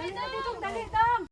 Dali dong.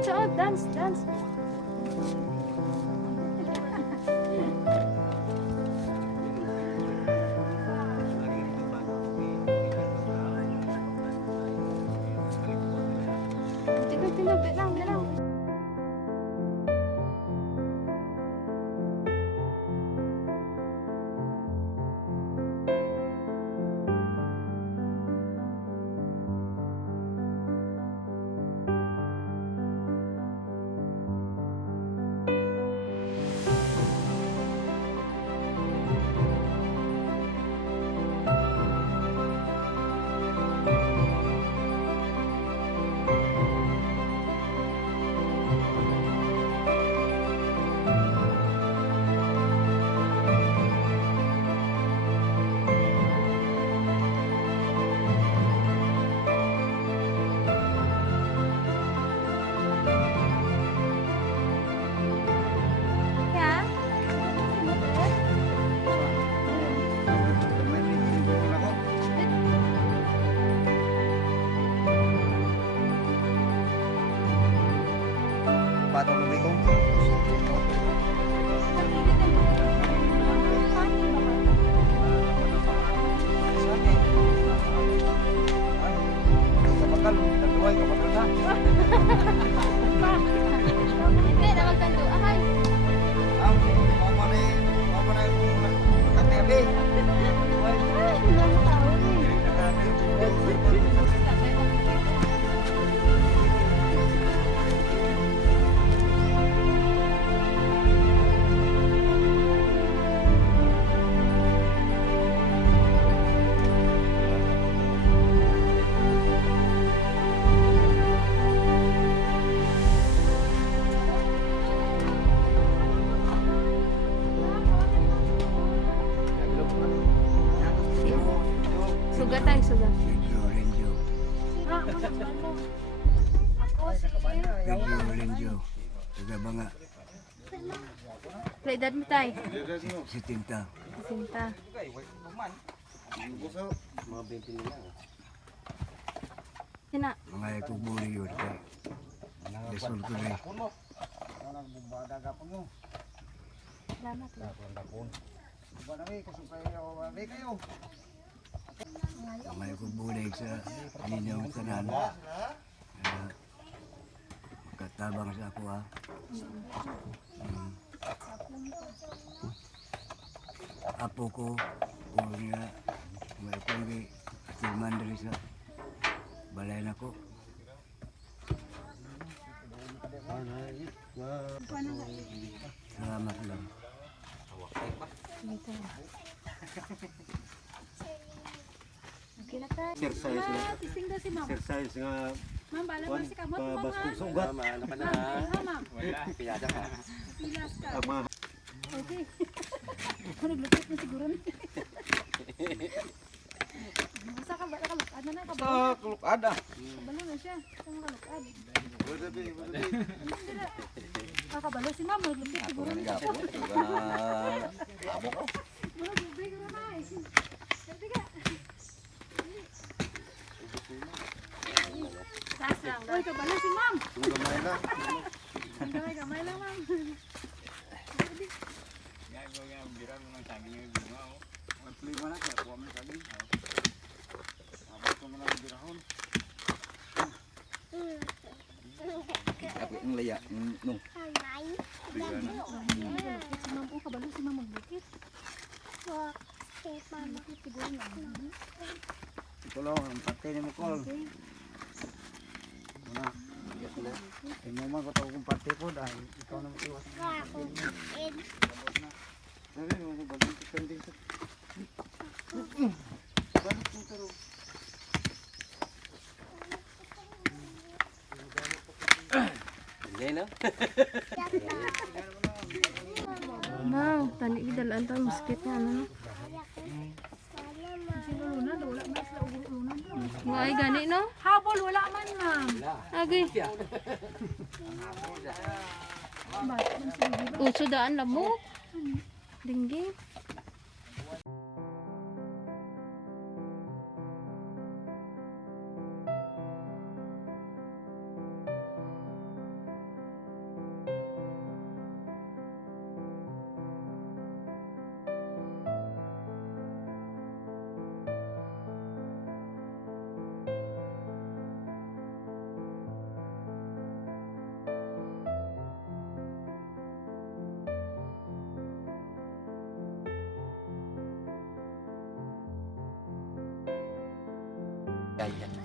Suot, dance, dance. Tinog, lang. Patong lumay ko. Sa bakal, tanduay ko bakal na. Hindi na magtando. Ay. Mama na yung katabi. Suga tayo, suga. Renjo. Taga banga. Sa edad mo tayo? Si Tinta. Sinta. Buso. Mga 20 nila. Sina. Mga ikubuli yun. Kaya gasol ko na eh. Tapon mo. Ano bumbada gapon mo. Salamat. Tapon. Bumbada kay kayo, kayo. Mga ikubuli sa ninyo tanan. Makatabang sa ako ha. Apo ko, kung nga, may akong atilman dali sa balay na ko. Salamat lang. Dito. Okay na tayo. Exercise na. Tising daw si ma'am. Exercise nga. Ma'am, bala mo si kamot mo Pabaskog ma'am. sugat. Ano ka na? Ma'am. Pilada ka. Pilas ka. Ang mga Okay. Naglupit na siguro na. Basta ka ba? Nakalukad na na. Kabalo. Kulukada. Kabalo na siya. Saan nakalukad? Budabi. Kabalo si ma'am. Naglupit siguro na. Abo ko. Mga bubay ka na na eh. Sabi ka. Sasang. Uy, kabalo si ma'am. Gamay na. Gamay lang ma'am. Lima na kaya kuha mo na saging. Abot ko mo lang ang birahon. Tapi ang laya, no. Si ma'am. Oh, kabalo si ma'am magbukit. Magbukit siguro na. Ito lang, ang pati ni mo kol. Okay. Muna. Tingnan mo ko kung pati ko dahil ikaw na matiwas. Sabi mo, bagay ko sending sa... Balik mo taro. hindi na. Wow, tani gidalaan ta musket nga ano. Sino luna wala man sila luna. Ay gani no? Habol wala man ma'am. Agi. Uso daan lamok. Dingging.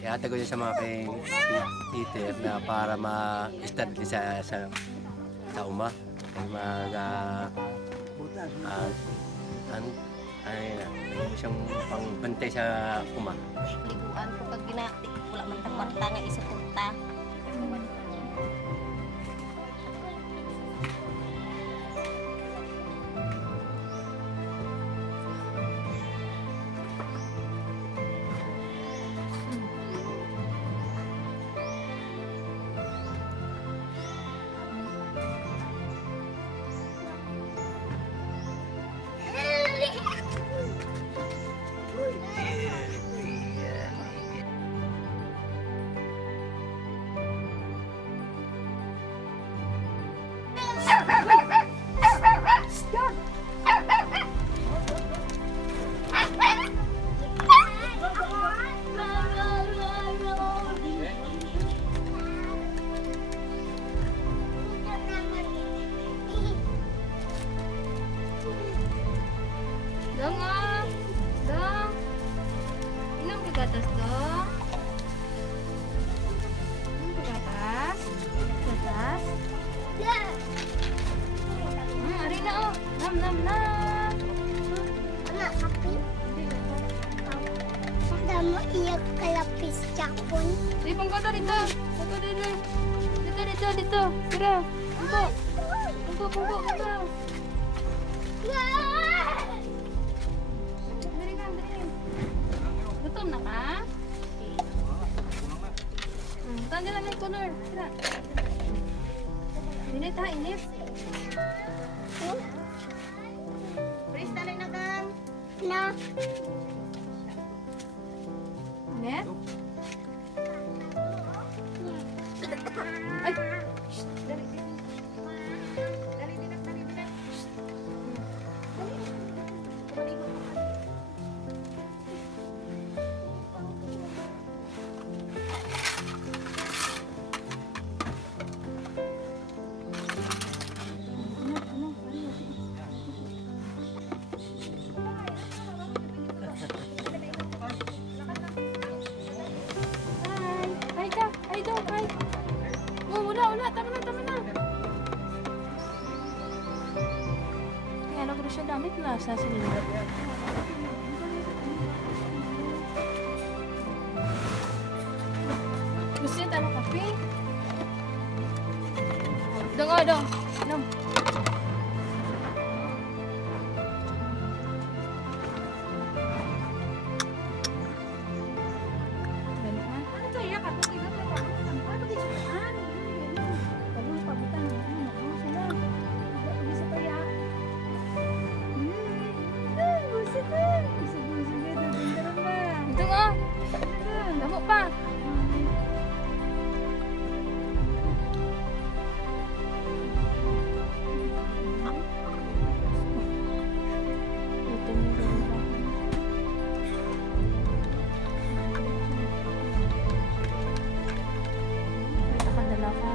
Ihatag ko yun sa mga teacher na para ma-start din sa uma. Ay siyang pangbantay sa uma. Liguan ko pag ginati, wala man ta kwarta nga isuporta. Dong, oh. Dong. Inom ka gatas, dong. Inom ka gatas. Gatas. Ari na, oh. Nam, nam, nam. Anak api, ada mo iyak kalapis japon. Di, pangkota dito. Pangkota dito. Dito, dito, dito. Tira. Pangko. Pangko, pangko, pangko. Dali lang, dali. Gutom na ka? Tanggal lang yung color. Tira. Init ha, init. Pris na rin na gang. Na, siya damit na sa sinila. Gusto niya tayo kape? Dong, oh, dong. Dong. Ito nga. Damo pa. Ito mo ba? Ito ka dala ka.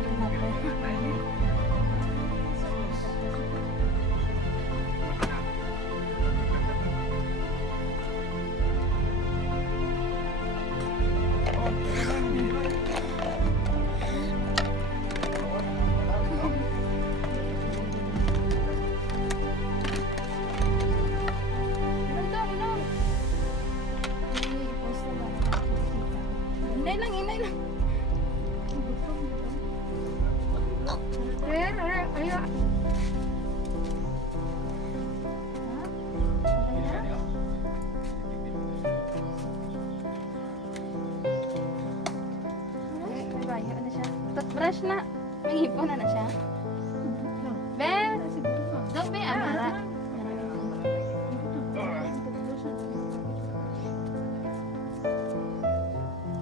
Inom daw, inom. Ay, post na lang. Inay lang, inay lang. Ayo. Bayo na siya. Toothbrush na. May hipon na siya. Ben! Dog, Ben, amara.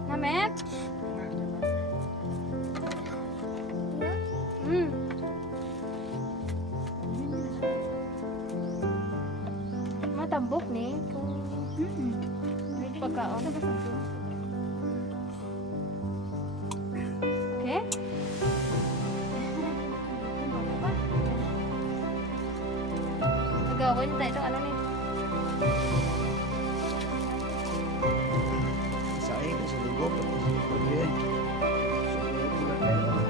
Namet? Matambok ni. May pagkaon. Okay? Nagawin tayo itong ano ni. Sa iyo, sa lugog, sa lugog din. Sa lugog lang kayo.